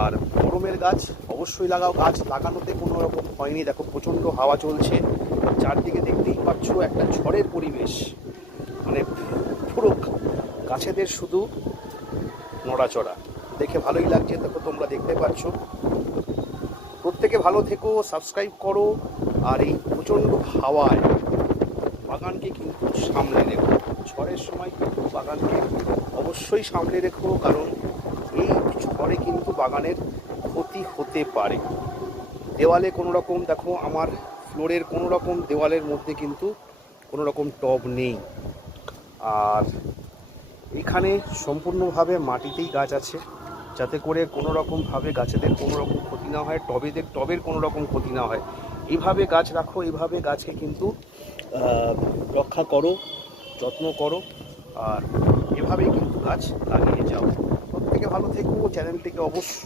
আর গরমের গাছ অবশ্যই লাগাও, গাছ লাগানোতে কোনো রকম হয়নি। দেখো প্রচণ্ড হাওয়া চলছে, চারদিকে দেখতেই পাচ্ছ একটা ঝড়ের পরিবেশ, মানে পুরো গাছেদের শুধু নড়াচড়া, দেখে ভালোই লাগছে। দেখো তোমরা দেখতে পাচ্ছ। প্রত্যেকে ভালো থেকো, সাবস্ক্রাইব করো, আর এই প্রচণ্ড হাওয়ায় বাগানকে কিন্তু সামলে রেখো। ঝড়ের সময় কিন্তু বাগানকে অবশ্যই সামলে রেখো, কারণ এই ঝড়ে কিন্তু বাগানের ক্ষতি হতে পারে। দেওয়ালে কোনো রকম, দেখো আমার ফ্লোরের কোনো রকম দেওয়ালের মধ্যে কিন্তু কোনো রকম টব নেই, আর এখানে সম্পূর্ণভাবে মাটিতেই গাছ আছে, যাতে করে কোনো রকমভাবে গাছেদের কোনো রকম ক্ষতি না হয়, টবের কোনো রকম ক্ষতি না হয়। এইভাবে গাছ রাখো, এইভাবে গাছকে কিন্তু রক্ষা করো, যত্ন করো, আর এভাবেই কিন্তু গাছ লাগিয়ে যাও। প্রত্যেকে ভালো থেকো, চ্যানেলটিকে অবশ্যই